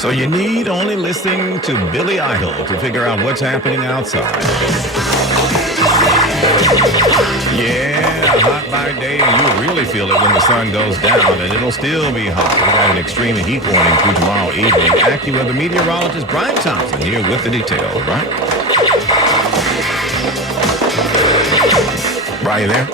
So you need only listening to Billy Idol to figure out what's happening outside. Yeah, hot by day, and you'll really feel it when the sun goes down, and it'll still be hot. We got an extreme heat warning through tomorrow evening. AccuWeather meteorologist Brian Thompson here with the details, right? Brian, there?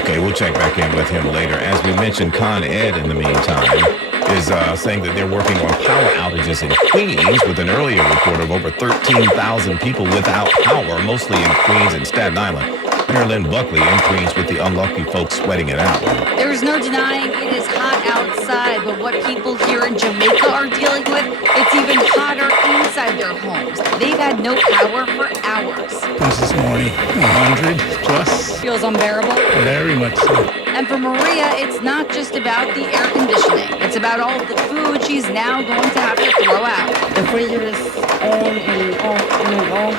Okay, we'll check back in with him later. As we mentioned, Con Ed, in the meantime, is saying that they're working on power outages in Queens with an earlier report of over 13,000 people without power, mostly in Queens and Staten Island. Marilyn Buckley in Queens with the unlucky folks sweating it out. There's no denying it is hot outside, but what people here in Jamaica are dealing with, it's even hotter inside their homes. They've had no power for hours. This morning, 100 plus. Feels unbearable? Very much so. And for Maria, it's not just about the air conditioning. It's about all of the food she's now going to have to throw out. The freezer is on and off and off.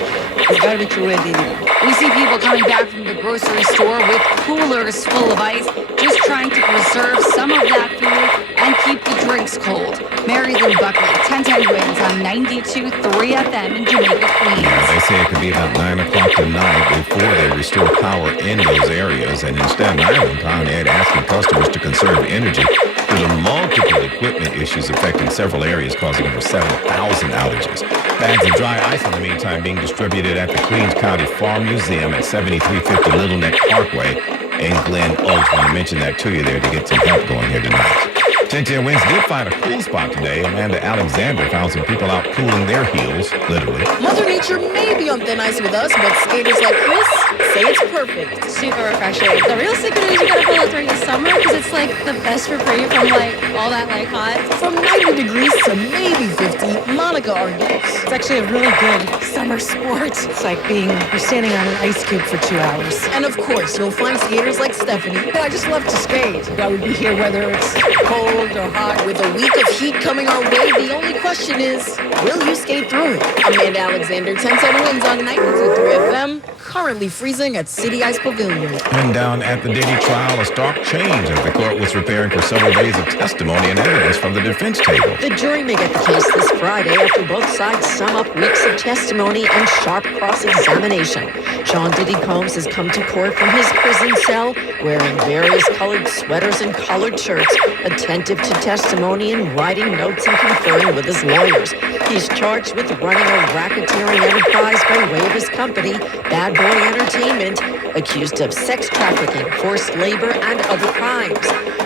It's got to be too ready now. We see people coming back from the grocery store with coolers full of ice, just trying to preserve some of that food and keep the drinks cold. Mary Lynn Buckley, 1010 wins on 92.3 FM in Jamaica, Queens. Yeah, they say it could be about 9 o'clock tonight before they restore power in those areas. And in Staten Island, Con Ed asking customers to conserve energy due to multiple equipment issues affecting several areas, causing over 7,000 outages. Bags of dry ice, in the meantime, being distributed at the Queens County Farm Museum at 7350 Little Neck Parkway in Glen Oaks. Want to mention that to you there to get some help going here tonight. 1010 Winds did find a cool spot today. Amanda Alexander found some people out cooling their heels, literally. Mother Nature may be on thin ice with us, but skaters like Chris say it's perfect. Super refreshing. The real secret is you gotta feel it during the summer because it's like the best for free from like all that like hot. From 90 degrees to maybe 50, Monica argues. It's actually a really good summer sport. It's like you're standing on an ice cube for 2 hours. And of course, you'll find skaters like Stephanie. I just love to skate. I would be here whether it's cold or hot. With a week of heat coming our way, the only question is, will you skate through it? Amanda Alexander, 1010 wins on 92.3 FM, currently freezing at City Ice Pavilion. And down at the Diddy trial, a stark change as the court was preparing for several days of testimony and evidence from the defense table. The jury may get the case this Friday after both sides sum up weeks of testimony and sharp cross-examination. Sean Diddy Combs has come to court from his prison cell wearing various colored sweaters and collared shirts, attentive to testimony and writing notes and conferring with his lawyers. He's charged with running a racketeering enterprise by way of his company, Bad Boy Entertainment, accused of sex trafficking, forced labor, and other crimes.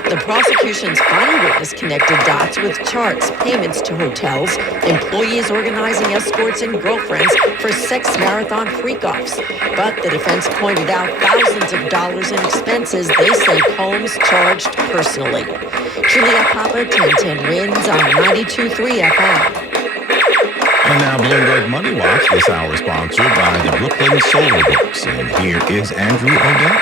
The prosecution's final witness connected dots with charts, payments to hotels, employees organizing escorts and girlfriends for sex marathon freak-offs. But the defense pointed out thousands of dollars in expenses they say Combs charged personally. Julia Papa, 1010 wins on 92.3 FM. And now Bloomberg Money Watch, this hour sponsored by the Brooklyn Solar Works. And here is Andrew O'Day.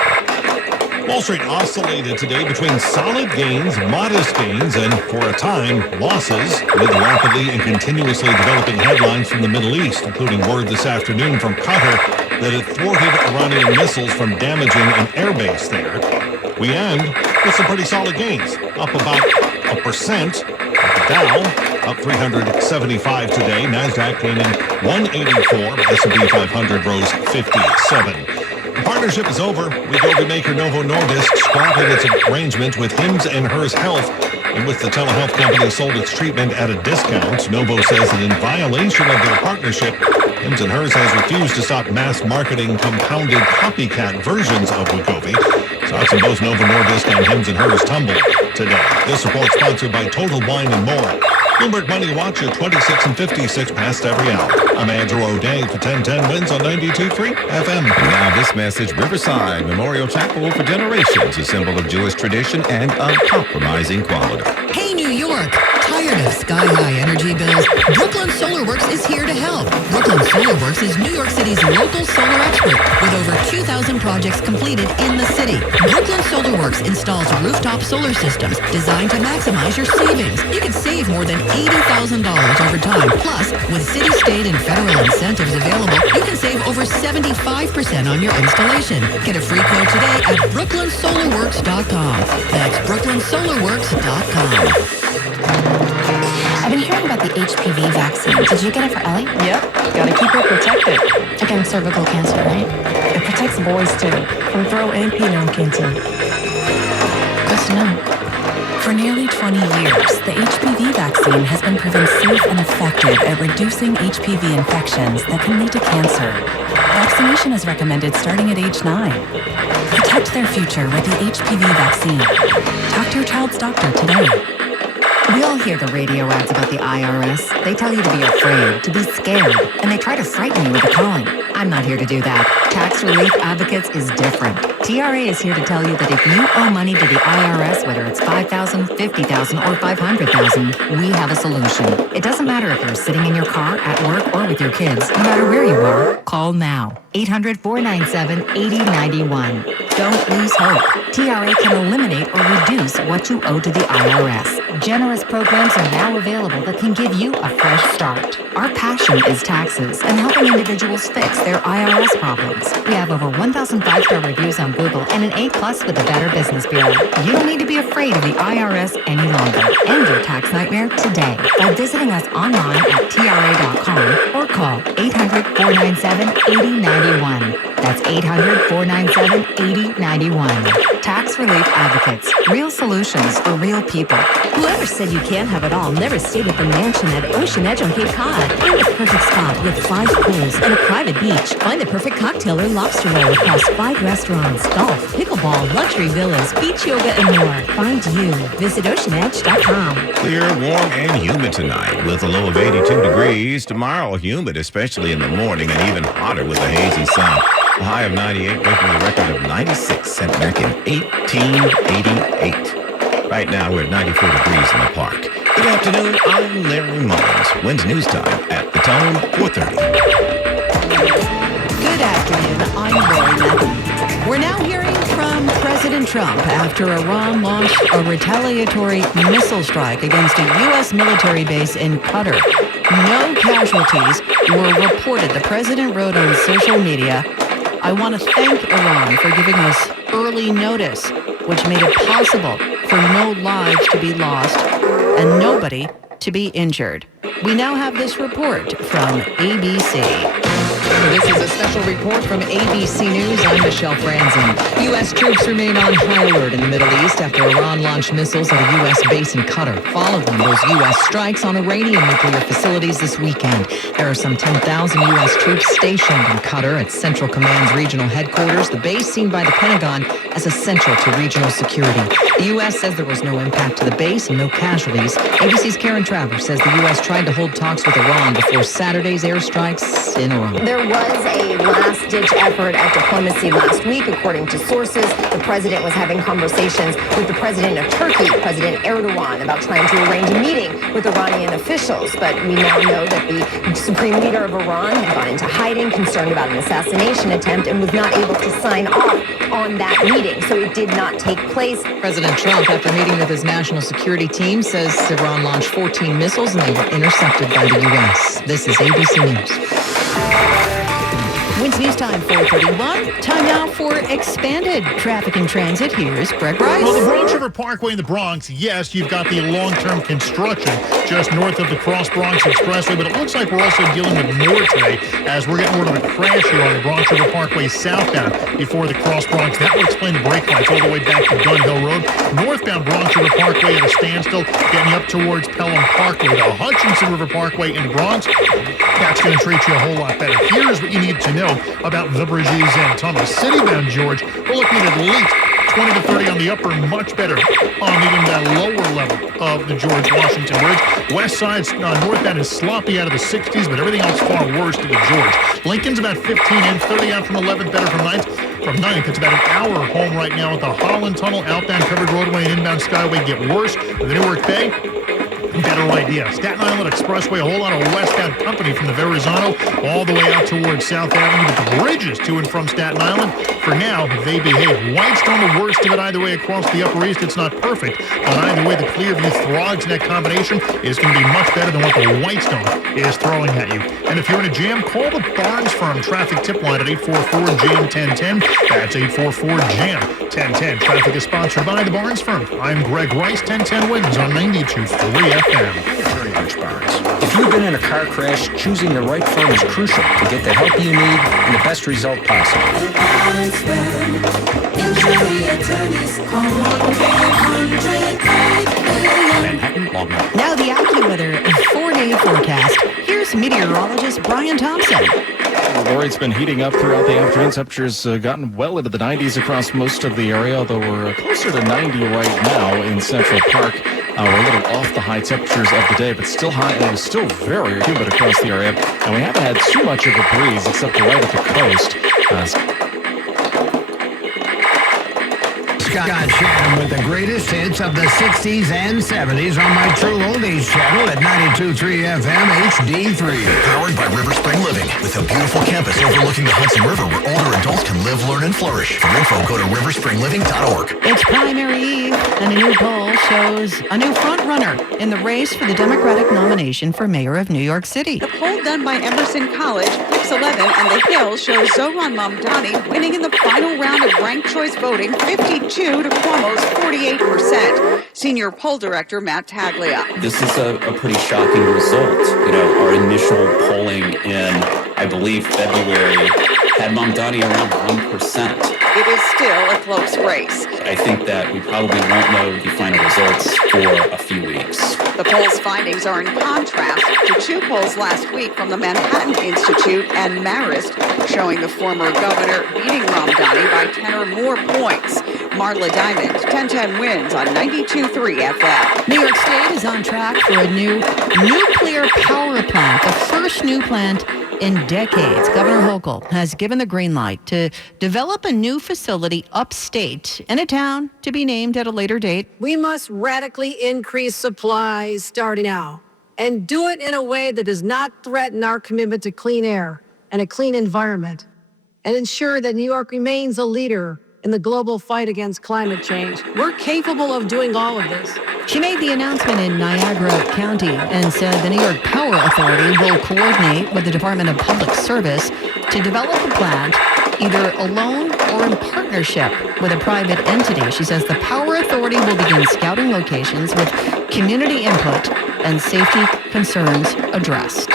Wall Street oscillated today between solid gains, modest gains, and, for a time, losses, with rapidly and continuously developing headlines from the Middle East, including word this afternoon from Qatar that it thwarted Iranian missiles from damaging an airbase there. We end with some pretty solid gains, up about 1%. The Dow up 375 today. NASDAQ gaining 184. S&P 500 rose 57. The partnership is over. Wegovy maker Novo Nordisk scrapping its arrangement with Hims & Hers Health, in which the telehealth company sold its treatment at a discount. Novo says that in violation of their partnership, Hims & Hers has refused to stop mass marketing compounded copycat versions of Wegovy. Stocks in both Novo Nordisk and Hims & Hers tumbled today. This report sponsored by Total Wine & More. Bloomberg Money Watch at 26 and 56 past every hour. I'm Andrew O'Day for 1010 wins on 92.3 FM. Now this message, Riverside Memorial Chapel for generations, a symbol of Jewish tradition and uncompromising quality. Hey, New York! Tired of sky-high energy bills? Brooklyn Solar Works is here to help. Brooklyn Solar Works is New York City's local solar expert with over 2,000 projects completed in the city. Brooklyn Solar Works installs rooftop solar systems designed to maximize your savings. You can save more than $80,000 over time. Plus, with city, state, and federal incentives available, you can save over 75% on your installation. Get a free quote today at BrooklynSolarWorks.com. That's BrooklynSolarWorks.com. been hearing about the HPV vaccine. Did you get it for Ellie? Yep, gotta keep her protected. Against cervical cancer, right? It protects boys too, from throat and penile cancer. Good to know. For nearly 20 years, the HPV vaccine has been proven safe and effective at reducing HPV infections that can lead to cancer. Vaccination is recommended starting at age 9. Protect their future with the HPV vaccine. Talk to your child's doctor today. We all hear the radio ads about the IRS. They tell you to be afraid, to be scared, and they try to frighten you with the calling. I'm not here to do that. Tax Relief Advocates is different. TRA is here to tell you that if you owe money to the IRS, whether it's $5,000, $50,000, or $500,000, we have a solution. It doesn't matter if you're sitting in your car, at work, or with your kids. No matter where you are, call now. 800-497-8091. Don't lose hope. TRA can eliminate or reduce what you owe to the IRS. Generous programs are now available that can give you a fresh start. Our passion is taxes and helping individuals fix their IRS problems. We have over 1,000 5-star reviews on Google and an A+ with the Better Business Bureau. You don't need to be afraid of the IRS any longer. End your tax nightmare today by visiting us online at TRA.com or call 800-497-8091. That's 800-497-8091. Tax Relief Advocates. Real solutions for real people. Whoever said you can't have it all never stayed at the mansion at Ocean Edge on Cape Cod. Find the perfect spot with 5 pools and a private beach. Find the perfect cocktail or lobster roll across 5 restaurants, golf, pickleball, luxury villas, beach yoga, and more. Find you. Visit oceanedge.com. Clear, warm, and humid tonight with a low of 82 degrees. Tomorrow, humid, especially in the morning, and even hotter with a hazy sun. A high of 98, breaking the record of 96 set back in 1888. Right now, we're at 94 degrees in the park. Good afternoon, I'm Larry Mullins. When's news time at the Tone, 4:30. Good afternoon, I'm Lori Madden. We're now hearing from President Trump after Iran launched a retaliatory missile strike against a U.S. military base in Qatar. No casualties were reported. The president wrote on social media, "I want to thank Iran for giving us early notice, which made it possible for no lives to be lost and nobody to be injured." We now have this report from ABC. This is a special report from ABC News. I'm Michelle Franzen. U.S. troops remain on high alert in the Middle East after Iran launched missiles at a U.S. base in Qatar, following those U.S. strikes on Iranian nuclear facilities this weekend. There are some 10,000 U.S. troops stationed in Qatar at Central Command's regional headquarters, the base seen by the Pentagon as essential to regional security. The U.S. says there was no impact to the base and no casualties. ABC's Karen Travers says the U.S. tried to hold talks with Iran before Saturday's airstrikes in Iran. There was a last-ditch effort at diplomacy last week, according to sources. The president was having conversations with the president of Turkey, President Erdogan, about trying to arrange a meeting with Iranian officials. But we now know that the supreme leader of Iran had gone into hiding, concerned about an assassination attempt, and was not able to sign off on that meeting. So it did not take place. President Trump, after meeting with his national security team, says Iran launched 14 missiles and they were intercepted by the U.S. This is ABC News. Wins News Time 4:31. Time now for expanded traffic and transit. Here's Greg Rice. Well, the Bronx River Parkway in the Bronx, yes, you've got the long-term construction just north of the Cross Bronx Expressway, but it looks like we're also dealing with more today as we're getting word of a crash here on the Bronx River Parkway southbound before the Cross Bronx. That will explain the brake lights all the way back to Gun Hill Road. Northbound Bronx River Parkway at a standstill, getting up towards Pelham Parkway. The Hutchinson River Parkway in the Bronx, that's going to treat you a whole lot better. Here's what you need to know about the bridges and tunnels. Citybound, George, we're looking at least 20 to 30 on the upper, much better on even that lower level of the George Washington Bridge. West side, northbound is sloppy out of the 60s, but everything else far worse to the George. Lincoln's about 15 in, 30 out from 11th, better from 9th. From 9th, it's about an hour home right now at the Holland Tunnel. Outbound covered roadway and inbound Skyway get worse. The Newark Bay, better idea. Staten Island Expressway, a whole lot of westbound company from the Verrazano all the way out towards South Avenue. But the bridges to and from Staten Island, for now, they behave. Whitestone, the worst of it either way across the Upper East. It's not perfect, but either way, the Clearview-Throgs Neck combination is going to be much better than what the Whitestone is throwing at you. And if you're in a jam, call the Barnes Firm traffic tip line at 844-JAM-1010. That's 844-JAM-1010. Traffic is sponsored by the Barnes Firm. I'm Greg Rice. 1010 wins on 92.3 FM. If you've been in a car crash, choosing the right firm is crucial to get the help you need and the best result possible. Manhattan, Long Island. Now the AccuWeather 4-day forecast. Here's meteorologist Brian Thompson. Lori, it's been heating up throughout the afternoon. Temperatures gotten well into the 90s across most of the area, although we're closer to 90 right now in Central Park. We're a little off the high temperatures of the day, but still high, and it's still very humid across the area. And we haven't had too much of a breeze, except right at the coast. Scott Shannon with the greatest hits of the 60s and 70s on my True Oldies channel at 92.3 FM HD3. Powered by River Spring Living, with a beautiful campus overlooking the Hudson River where older adults can live, learn, and flourish. For info, go to riverspringliving.org. It's primary eve, and a new poll shows a new front-runner in the race for the Democratic nomination for mayor of New York City. The poll done by Emerson College, Fix 11, and The Hill shows Zohran Mamdani winning in the final round of ranked choice voting, 52 to Cuomo's 48%. Senior poll director Matt Taglia. This is a pretty shocking result. You know, our initial polling in, I believe, February had Mamdani around 1%. It is still a close race. I think that we probably won't know the final results for a few weeks. The poll's findings are in contrast to two polls last week from the Manhattan Institute and Marist, showing the former governor beating Mamdani by 10 or more points. Marla Diamond, 1010 wins on 92.3 FM. New York State is on track for a new nuclear power plant, the first new plant in decades. Governor Hochul has given the green light to develop a new facility upstate in a town to be named at a later date. We must radically increase supplies starting now and do it in a way that does not threaten our commitment to clean air and a clean environment, and ensure that New York remains a leader in the global fight against climate change. We're capable of doing all of this. She made the announcement in Niagara County and said the New York Power Authority will coordinate with the Department of Public Service to develop a plant either alone or in partnership with a private entity. She says the Power Authority will begin scouting locations with community input and safety concerns addressed.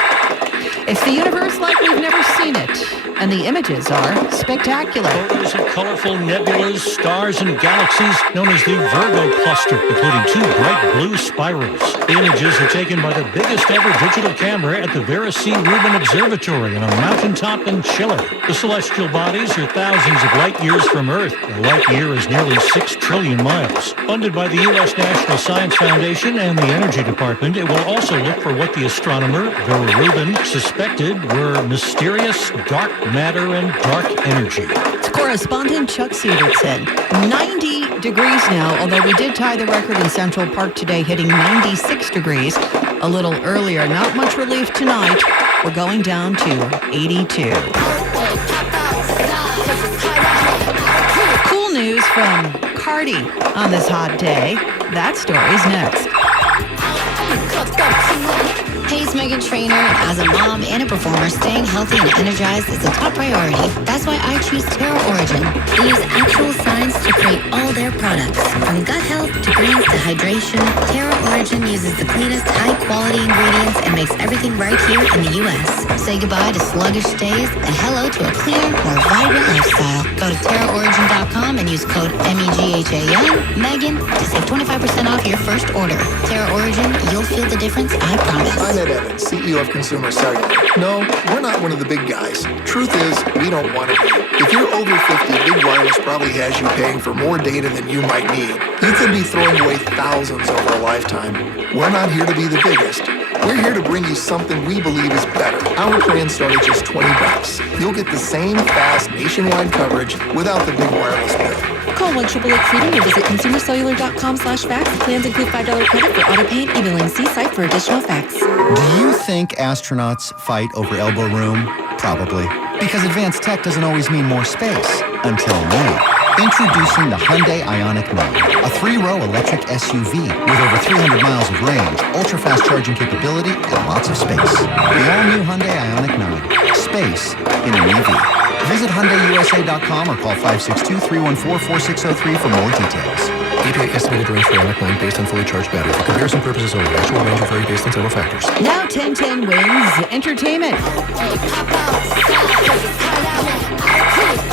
It's the universe like we've never seen it, and the images are spectacular. Photos of colorful nebulas, stars, and galaxies known as the Virgo cluster, including two bright blue spirals. The images are taken by the biggest ever digital camera at the Vera C. Rubin Observatory on a mountaintop in Chile. The celestial bodies are thousands of light years from Earth. A light year is nearly 6 trillion miles. Funded by the U.S. National Science Foundation and the Energy Department, it will also look for what the astronomer, Vera Rubin, suspected were mysterious dark matter and dark energy. It's correspondent Chuck Severson. 90 degrees now, although we did tie the record in Central Park today, hitting 96 degrees a little earlier. Not much relief tonight. We're going down to 82. Cool news from Cardi on this hot day. That story's next. Hey, it's Megan Trainor. As a mom and a performer, staying healthy and energized is a top priority. That's why I choose Terra Origin. They use actual science to create all their products. From gut health to greens to hydration, Terra Origin uses the cleanest, high-quality ingredients and makes everything right here in the U.S. Say goodbye to sluggish days and hello to a cleaner, more vibrant lifestyle. Go to TerraOrigin.com and use code MEGHAN, Megan, to save 25% off your first order. Terra Origin, you'll feel the difference, I promise. I'm Ed Evans, CEO of Consumer Cellular. No, we're not one of the big guys. Truth is, we don't want to be. If you're over 50, Big Wireless probably has you paying for more data than you might need. You could be throwing away thousands over a lifetime. We're not here to be the biggest. We're here to bring you something we believe is better. Our plans start at just $20. You'll get the same fast nationwide coverage without the big wireless bill. Call 1-888-FREEDOM or visit consumercellular.com/facts. Plans include $5 credit for auto pay and e-billing. See site for additional facts. Do you think astronauts fight over elbow room? Probably. Because advanced tech doesn't always mean more space. Until now. Introducing the Hyundai Ioniq 9, a 3-row electric SUV with over 300 miles of range, ultra-fast charging capability, and lots of space. The all-new Hyundai Ioniq 9. Space in an EV. Visit HyundaiUSA.com or call 562-314-4603 for more details. EPA estimated range for Ionic 9 based on fully charged battery. For comparison purposes only, actual range will vary based on several factors. Now 1010 wins entertainment.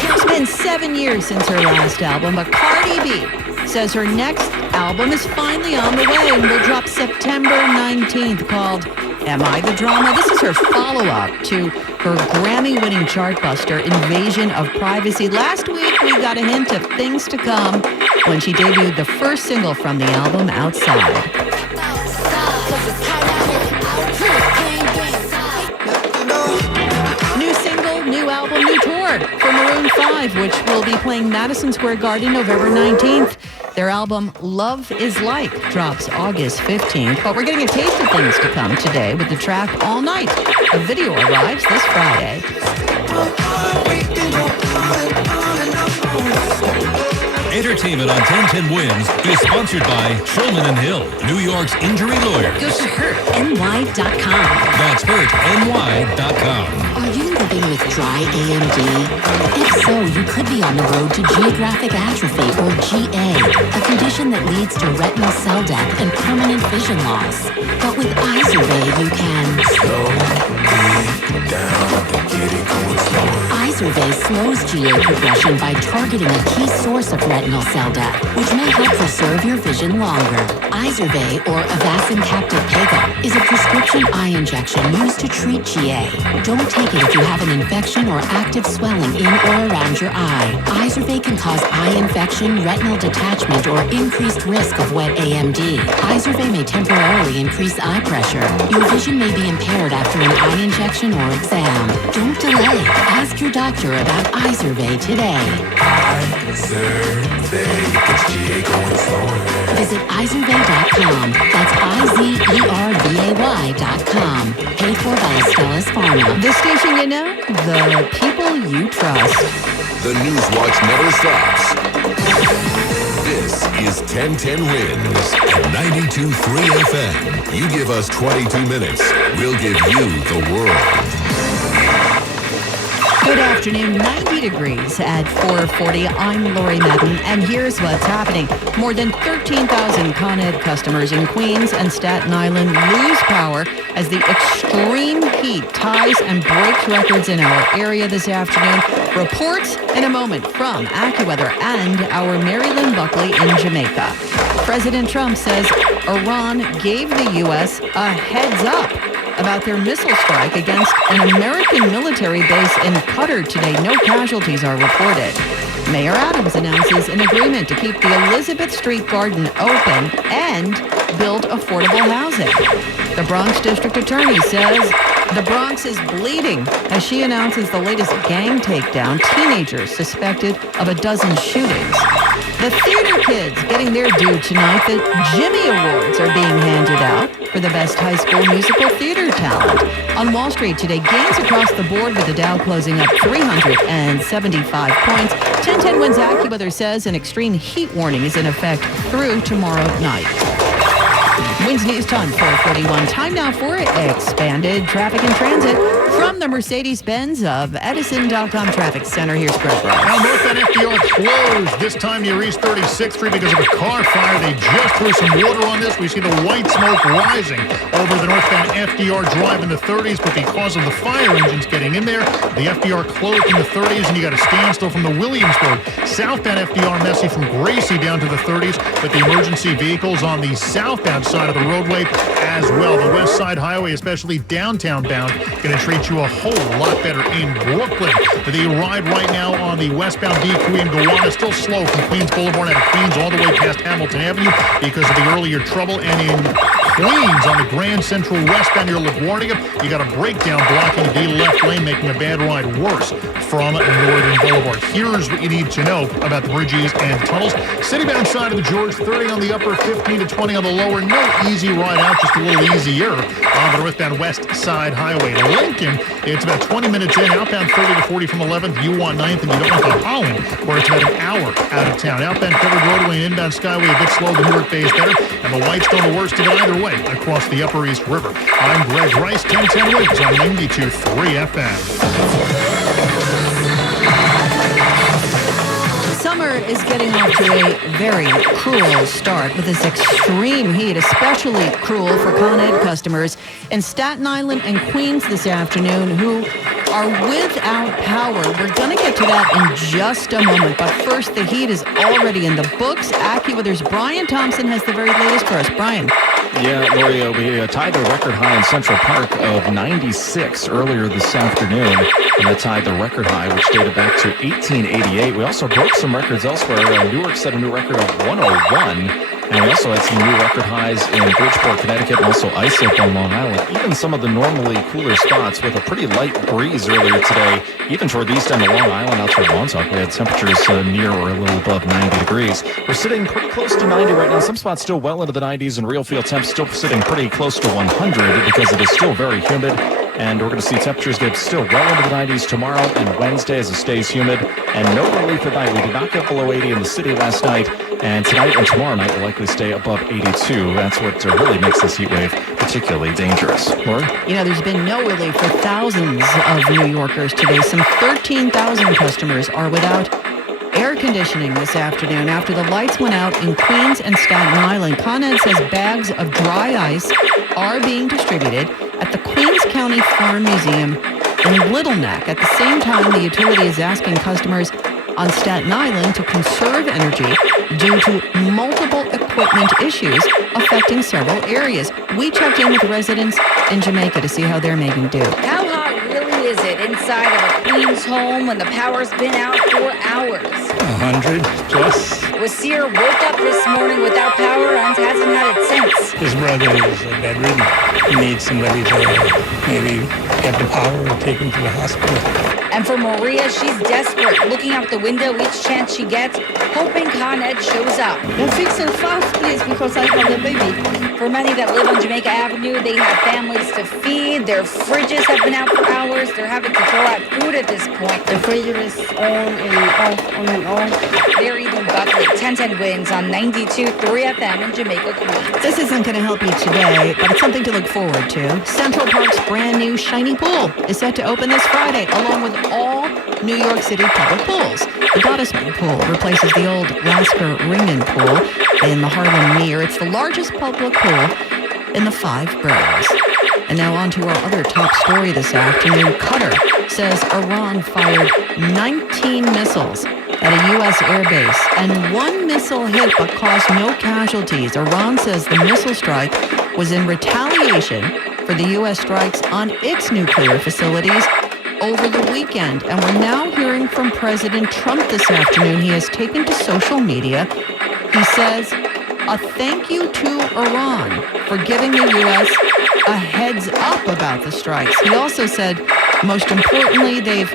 It's been 7 years since her last album, but Cardi B says her next album is finally on the way and will drop September 19th, called Am I the Drama? This is her follow-up to her Grammy-winning chartbuster, Invasion of Privacy. Last week, we got a hint of things to come when she debuted the first single from the album, Outside. New single, new album, new tour for Maroon 5, which will be playing Madison Square Garden November 19th. Their album, Love Is Like, drops August 15th. But we're getting a taste of things to come today with the track All Night. A video arrives this Friday. Entertainment on 1010 Wins is sponsored by Shulman & Hill, New York's injury lawyers. Go to hurtny.com. That's hurtny.com. Are you living with dry AMD? If so, you could be on the road to geographic atrophy, or GA, a condition that leads to retinal cell death and permanent vision loss. But with Izervay, you can slow it down and get it going slower. Izervay slows GA progression by targeting a key source of retinal cell death, which may help preserve your vision longer. Izervay, or Avastin Captive Pega, is a prescription eye injection used to treat GA. Don't take it if you have an infection or active swelling in or around your eye. Izervay can cause eye infection, retinal detachment, or increased risk of wet AMD. Izervay may temporarily increase eye pressure. Your vision may be impaired after an eye injection or exam. Don't delay. Ask your doctor about Izervay today. Izervay gets GA going slower. Visit Izervay.com. That's IZERVAY.com. Paid for by Astellas Pharma. The station you know, the people you trust. The News Watch never stops. This is 1010 Wins at 92.3 FM. You give us 22 minutes, we'll give you the world. Good afternoon, 90 degrees at 4:40. I'm Lori Madden, and here's what's happening. More than 13,000 Con Ed customers in Queens and Staten Island lose power as the extreme heat ties and breaks records in our area this afternoon. Reports in a moment from AccuWeather and our Mary Lynn Buckley in Jamaica. President Trump says Iran gave the U.S. a heads up about their missile strike against an American military base in Qatar today. No casualties are reported. Mayor Adams announces an agreement to keep the Elizabeth Street Garden open and build affordable housing. The Bronx District Attorney says the Bronx is bleeding as she announces the latest gang takedown. Teenagers suspected of a dozen shootings. The theater kids getting their due tonight. The Jimmy Awards are being handed out for the best high school musical theater talent. On Wall Street today, gains across the board with the Dow closing up 375 points. 1010 Wins AccuWeather says an extreme heat warning is in effect through tomorrow night. Wins News Time 4:41. Time now for expanded traffic and transit from the Mercedes-Benz of Edison.com Traffic Center. Here's Greg Ross. Now, northbound FDR closed this time near East 36th Street because of a car fire. They just threw some water on this. We see the white smoke rising over the northbound FDR drive in the 30s, but because of the fire engines getting in there, the FDR closed in the 30s, and you got a standstill from the Williamsburg. Southbound FDR messy from Gracie down to the 30s, but the emergency vehicles on the southbound side of the roadway as well. The West Side Highway, especially downtown bound, going to treat you a whole lot better in Brooklyn. The ride right now on the westbound DQ in Gowanus still slow from Queens Boulevard out of Queens all the way past Hamilton Avenue because of the earlier trouble. And in Queens on the Grand Central westbound near LaGuardia, you got a breakdown blocking the left lane, making a bad ride worse from Northern Boulevard. Here's what you need to know about the bridges and tunnels. Citybound side of the George, 30 on the upper, 15 to 20 on the lower. No easy ride out, just a little easier on the northbound West Side Highway. Lincoln, it's about 20 minutes in. Outbound 30 to 40 from 11th. You want 9th, and you don't want the Holland, where it's about an hour out of town. Outbound covered roadway and inbound Skyway a bit slow. The Newark Bay is better, and the Whitestone the worst of it either way across the Upper East River. I'm Greg Rice, 1010 Wins on 92.3 FM. Summer Qatar is getting off to a very cruel start with this extreme heat, especially cruel for Con Ed customers in Staten Island and Queens this afternoon who are without power. We're going to get to that in just a moment. But first, the heat is already in the books. AccuWeather's Brian Thompson has the very latest for us. Brian. Yeah, Lori, we tied the record high in Central Park of 96 earlier this afternoon, and that tied the record high, which dated back to 1888. We also broke some records elsewhere. Newark set a new record of 101, and we also had some new record highs in Bridgeport, Connecticut, and also Islip on Long Island. Even some of the normally cooler spots with a pretty light breeze earlier today, even toward the east end of Long Island out toward Montauk, we had temperatures near or a little above 90 degrees. We're sitting pretty close to 90 right now. Some spots still well into the 90s, and real field temps still sitting pretty close to 100 because it is still very humid. And we're going to see temperatures get still well into the 90s tomorrow and Wednesday as it stays humid. And no relief at night. We did not get below 80 in the city last night. And tonight and tomorrow night will likely stay above 82. That's what really makes this heat wave particularly dangerous. Lori? You know, there's been no relief for thousands of New Yorkers today. Some 13,000 customers are without air conditioning this afternoon after the lights went out in Queens and Staten Island. Con Ed says bags of dry ice are being distributed at the Queens County Farm Museum in Little Neck. At the same time, the utility is asking customers on Staten Island to conserve energy due to multiple equipment issues affecting several areas. We checked in with residents in Jamaica to see how they're making do. How hot really is it inside of a Queens home when the power's been out for hours? 100 plus. Wasir woke up this morning without power and hasn't had it since. His brother is bedridden. He needs somebody to maybe get the power and take him to the hospital. And for Maria, she's desperate, looking out the window each chance she gets, hoping Con Ed shows up. And fix it fast, please, because I have a baby. For many that live on Jamaica Avenue, they have families to feed. Their fridges have been out for hours. They're having to throw out food at this point. The fridge is on and off, on and off. They're even Buckley, 1010 wins on 92.3 FM in Jamaica, Queens. This isn't going to help you today, but it's something to look forward to. Central Park's brand new shiny pool is set to open this Friday, along with all New York City public pools. The Gottesman Pool replaces the old Lasker Ringen Pool in the Harlem Near. It's the largest public pool in the 5 boroughs. And now on to our other top story this afternoon. Qatar says Iran fired 19 missiles at a U.S. airbase, and one missile hit but caused no casualties. Iran says the missile strike was in retaliation for the U.S. strikes on its nuclear facilities over the weekend. And we're now hearing from President Trump this afternoon. He has taken to social media. He says, a thank you to Iran for giving the U.S. a heads up about the strikes. He also said, most importantly, they've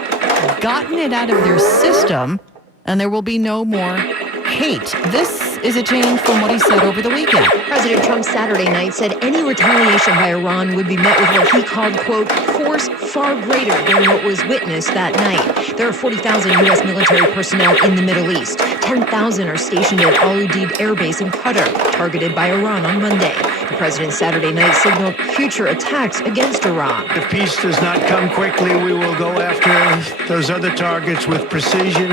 gotten it out of their system and there will be no more hate. This is a change from what he said over the weekend. President Trump Saturday night said any retaliation by Iran would be met with what he called, quote, force far greater than what was witnessed that night. There are 40,000 U.S. military personnel in the Middle East. 10,000 are stationed at Al Udeid Air Base in Qatar, targeted by Iran on Monday. The president Saturday night signaled future attacks against Iran. If peace does not come quickly, we will go after those other targets with precision,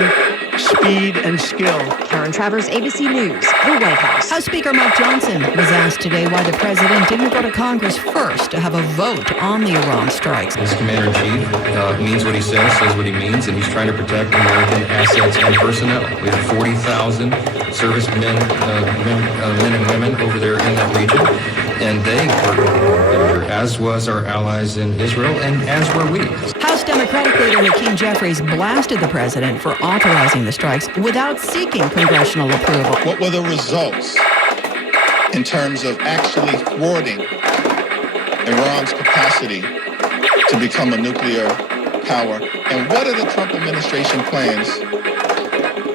speed, and skill. Karen Travers, ABC News, the White House. House Speaker Mike Johnson was asked today why the president didn't go to Congress first to have a vote on the Iran strikes. His commander-in-chief means what he says what he means, and he's trying to protect American assets and personnel. We have 40,000 servicemen men and women over there in that region, and they were danger, as was our allies in Israel, and as were we. House Democratic leader Hakeem Jeffries blasted the president for authorizing the strikes without seeking congressional approval. What were the results in terms of actually thwarting Iran's capacity to become a nuclear power? And what are the Trump administration plans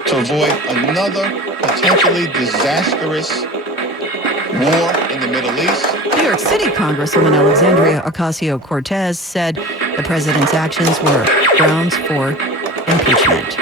to avoid another potentially disastrous war in the Middle East? New York City Congresswoman Alexandria Ocasio-Cortez said the president's actions were grounds for impeachment.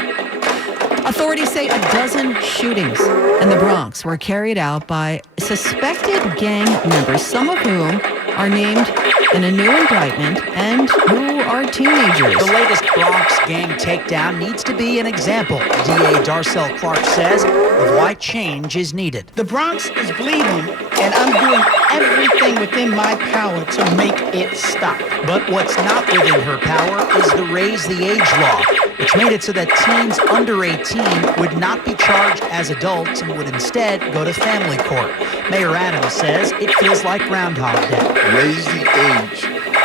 Authorities say a dozen shootings in the Bronx were carried out by suspected gang members, some of whom are named in a new indictment and who are teenagers. The latest Bronx gang takedown needs to be an example, DA Darcel Clark says, of why change is needed. The Bronx is bleeding, and I'm doing everything within my power to make it stop. But what's not within her power is the Raise the Age law, which made it so that teens under 18 would not be charged as adults and would instead go to family court. Mayor Adams says it feels like Groundhog Day. Raise the Age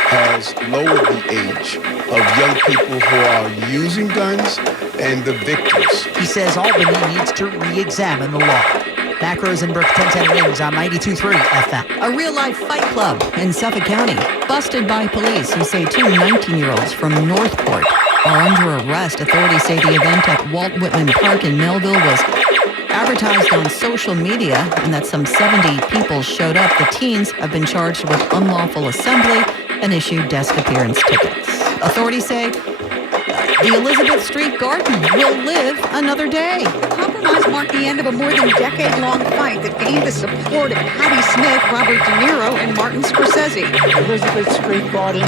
has lowered the age of young people who are using guns and the victims. He says Albany needs to re-examine the law. Mac Rosenberg, 1010 Wins on 92.3 FM. A real-life fight club in Suffolk County, busted by police who say two 19-year-olds from Northport are under arrest. Authorities say the event at Walt Whitman Park in Melville was advertised on social media and that some 70 people showed up. The teens have been charged with unlawful assembly and issued desk appearance tickets. Authorities say the Elizabeth Street Garden will live another day. Compromise marked the end of a more than decade-long fight that gained the support of Patti Smith, Robert De Niro, and Martin Scorsese. Elizabeth Street Garden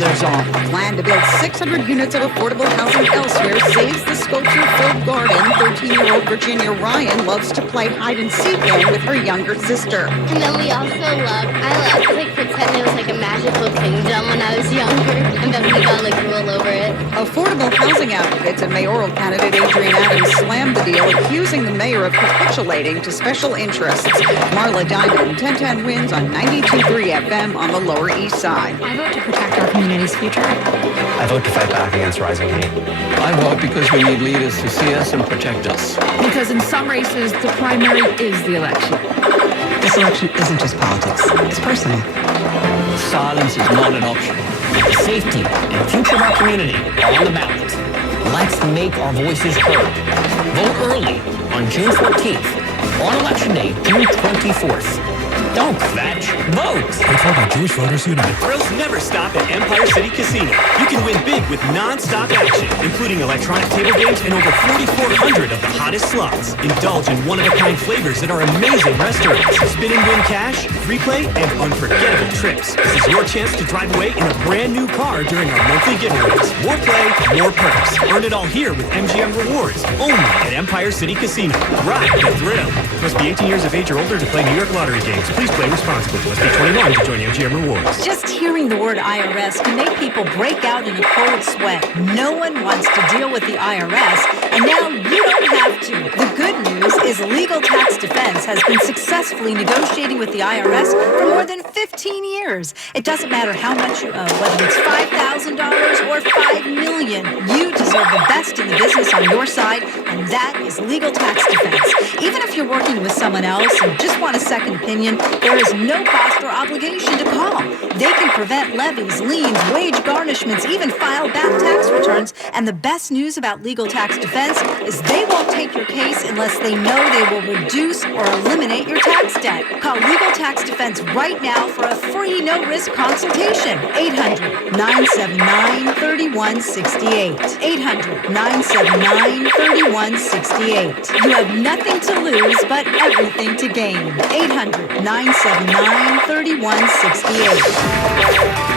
lives on. Plan to build 600 units of affordable housing elsewhere saves the sculpture-filled garden 13-year-old Virginia Ryan loves to play hide-and-seek in with her younger sister. And then we also I loved to pretend it was like a magical kingdom when I was younger, and then we got rule over it. Affordable housing advocates and mayoral candidate Adrian Adams slammed the deal, accusing the mayor of capitulating to special interests. Marla Diamond, 1010 Wins on 92.3 FM on the Lower East Side. I vote to protect our community's future. I vote to fight back against rising hate. I vote because we need leaders to see us and protect us. Because in some races, the primary is the election. This election isn't just politics, it's personal. Silence is not an option. The safety and future of our community are on the ballot. Let's make our voices heard. Vote early on June 14th. On Election Day, June 24th. Don't kvetch. Vote. Paid for by Jewish Voters United. Thrills never stop at Empire City Casino. You can win big with non-stop action, including electronic table games and over 4,400 of the hottest slots. Indulge in one-of-a-kind flavors at our amazing restaurants. Spin and win cash, free play, and unforgettable trips. This is your chance to drive away in a brand new car during our monthly giveaways. More play, more perks. Earn it all here with MGM Rewards, only at Empire City Casino. Ride the thrill. Must be 18 years of age or older to play New York Lottery games. Please play responsibly. Must be 21 to join MGM Rewards. Just hearing the word IRS can make people break out in a cold sweat. No one wants to deal with the IRS, and now you don't have to. The good news is Legal Tax Defense has been successfully negotiating with the IRS for more than 15 years. It doesn't matter how much you owe, whether it's $5,000 or $5 million. You deserve the best in the business on your side, and that is Legal Tax Defense. Even if you're working with someone else and just want a second opinion, there is no cost or obligation to call. They can prevent levies, liens, wage garnishments, even file back tax returns. And the best news about Legal Tax Defense is they won't take your case unless they know they will reduce or eliminate your tax debt. Call Legal Tax Defense right now for a free no-risk consultation. 800-979-3168. 800-979-3168. You have nothing to lose but everything to gain. 800-979-3168.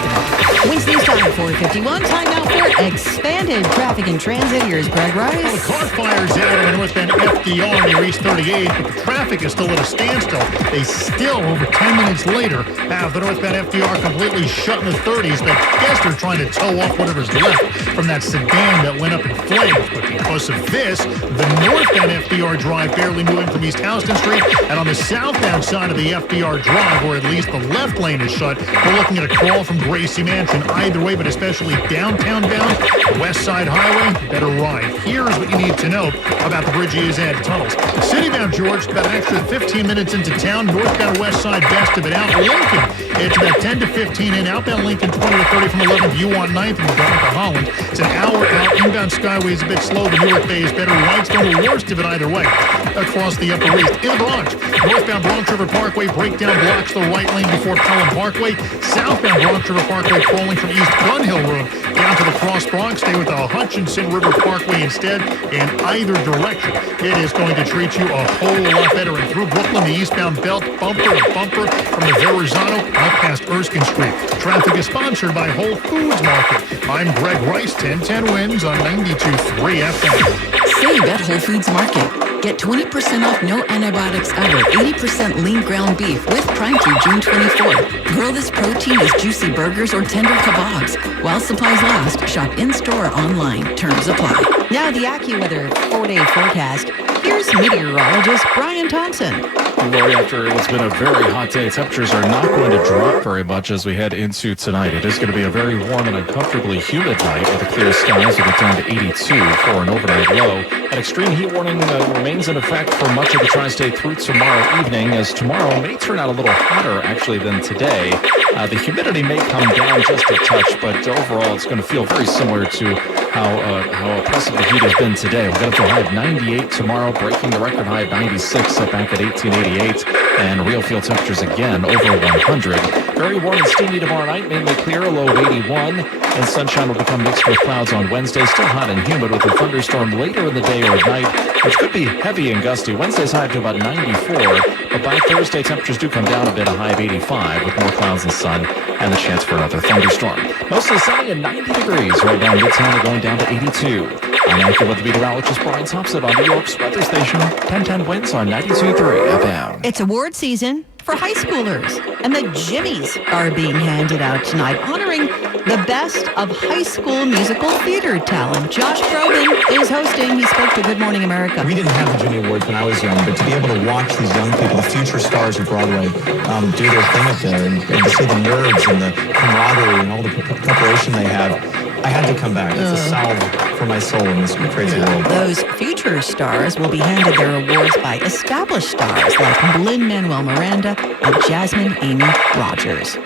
Wednesday's time, 4:51. Time now for expanded traffic and transit. Here's Greg Rice. Well, the car fires out on the northbound FDR near East 38, but the traffic is still at a standstill. They still, over 10 minutes later, have the northbound FDR completely shut in the 30s. But I guess they're trying to tow off whatever's left from that sedan that went up in flames. But because of this, the northbound FDR drive barely moving from East Houston Street. And on the southbound side of the FDR drive, where at least the left lane is shut, we're looking at a crawl from Gracie Mansion. Either way, but especially downtown bound, West Side Highway, better ride. Here's what you need to know about the Bridges and tunnels. Citybound George, about an extra 15 minutes into town. Northbound West Side, best of it out. Lincoln, it's about 10 to 15 in. Outbound Lincoln, 20 to 30 from 11th. You on 9th and going to Holland. It's an hour out. Inbound Skyway is a bit slow. The Newark Bay is better. Whitestone, the worst of it either way. Across the Upper East. In the Bronx, northbound Bronx River Parkway, breakdown blocks the right lane before Pelham Parkway. Southbound Bronx River Parkway crawling from East Gun Hill Road down to the Cross Bronx. Stay with the Hutchinson River Parkway instead in either direction. It is going to treat you a whole lot better. And through Brooklyn, the eastbound belt bumper to bumper from the Verrazano up past Erskine Street. Traffic is sponsored by Whole Foods Market. I'm Greg Rice, 1010 Wins on 92.3 FM. Save at Whole Foods Market. Get 20% off no antibiotics ever, 80% lean ground beef with Prime through June 24th. Grill this protein as juicy burgers or tender kebabs. While supplies last, shop in-store or online. Terms apply. Now the AccuWeather 4-day forecast. Here's meteorologist Brian Thompson. Lori, after what's been a very hot day, temperatures are not going to drop very much as we head into tonight. It is going to be a very warm and uncomfortably humid night with the clear skies. We'll get down to 82 for an overnight low. An extreme heat warning remains in effect for much of the tri-state through tomorrow evening, as tomorrow may turn out a little hotter actually than today. The humidity may come down just a touch, but overall it's going to feel very similar to how oppressive the heat has been today. We'll get up to a high of 98 tomorrow, breaking the record high of 96 set back at 1888, and real field temperatures again over 100. Very warm and steamy tomorrow night, mainly clear, a low of 81, and sunshine will become mixed with clouds on Wednesday. Still hot and humid with a thunderstorm later in the day or at night, which could be heavy and gusty. Wednesday's high up to about 94, but by Thursday temperatures do come down a bit, a high of 85 with more clouds and sun and the chance for another thunderstorm. Mostly sunny and 90 degrees right now in Midtown. We're going down to 82. I'm AccuWeather meteorologist Brian Thompson on New York's weather station, 1010 Winds on 92.3 FM. It's award season for high schoolers, and the Jimmies are being handed out tonight, honoring the best of high school musical theater talent. Josh Groban is hosting. He spoke to Good Morning America. We didn't have the Jimmy Awards when I was young, but to be able to watch these young people, the future stars of Broadway, do their thing up there, and to see the nerves and the camaraderie and all the preparation they have, I had to come back. It's a salve for my soul in this crazy world. Those future stars will be handed their awards by established stars like Lin-Manuel Miranda and Jasmine Amy Rogers.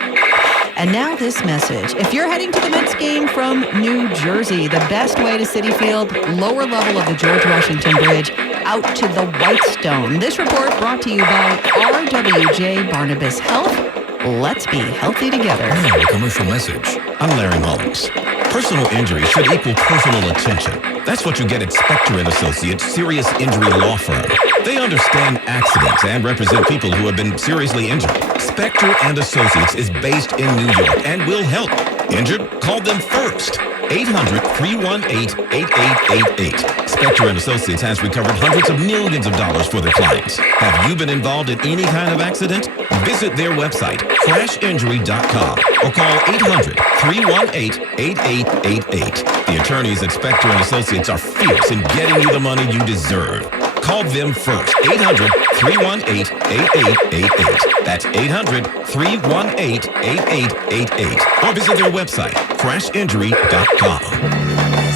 And now this message. If you're heading to the Mets game from New Jersey, the best way to Citi Field, lower level of the George Washington Bridge, out to the Whitestone. This report brought to you by RWJ Barnabas Health. Let's be healthy together. Now, a commercial message. I'm Larry Mullins. Personal injury should equal personal attention. That's what you get at Spector & Associates Serious Injury Law Firm. They understand accidents and represent people who have been seriously injured. Spector & Associates is based in New York and will help. Injured? Call them first. 800-318-8888. Spector & Associates has recovered hundreds of millions of dollars for their clients. Have you been involved in any kind of accident? Visit their website, crashinjury.com, or call 800-318-8888. The attorneys at Spector & Associates are fierce in getting you the money you deserve. Call them first, 800-318-8888. That's 800-318-8888. Or visit their website, crashinjury.com.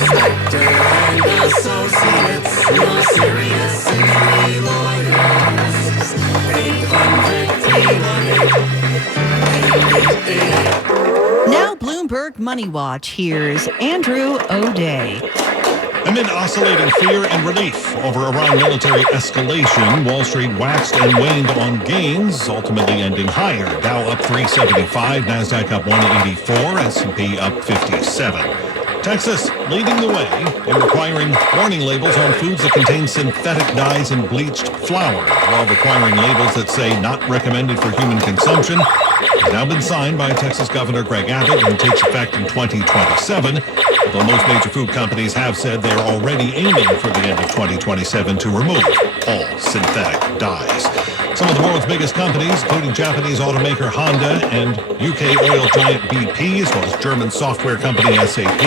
Spector & Associates, your serious injury lawyers. 800-318-8888. Now Bloomberg Money Watch, here's Andrew O'Day. Amid oscillating fear and relief over Iran military escalation, Wall Street waxed and waned on gains, ultimately ending higher. Dow up 375, NASDAQ up 184, S&P up 57. Texas leading the way in requiring warning labels on foods that contain synthetic dyes and bleached flour. The law requiring labels that say not recommended for human consumption has now been signed by Texas Governor Greg Abbott and takes effect in 2027. Although most major food companies have said they're already aiming for the end of 2027 to remove all synthetic dyes. Some of the world's biggest companies, including Japanese automaker Honda and UK oil giant BP, as well as German software company SAP,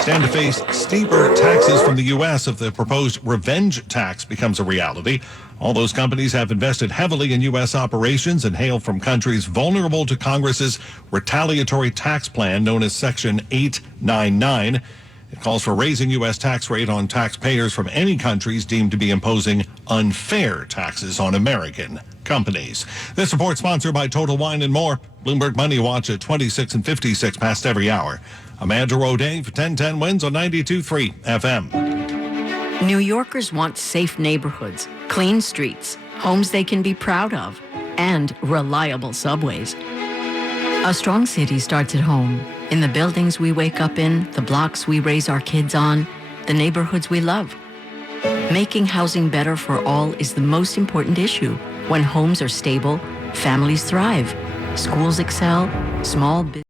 stand to face steeper taxes from the U.S. if the proposed revenge tax becomes a reality. All those companies have invested heavily in U.S. operations and hail from countries vulnerable to Congress's retaliatory tax plan known as Section 899. It calls for raising U.S. tax rate on taxpayers from any countries deemed to be imposing unfair taxes on American companies. This report sponsored by Total Wine & More. Bloomberg Money Watch at 26 and 56 past every hour. I'm Andrew O'Day for 1010 Wins on 92.3 FM. New Yorkers want safe neighborhoods, clean streets, homes they can be proud of, and reliable subways. A strong city starts at home, in the buildings we wake up in, the blocks we raise our kids on, the neighborhoods we love. Making housing better for all is the most important issue. When homes are stable, families thrive, schools excel, small businesses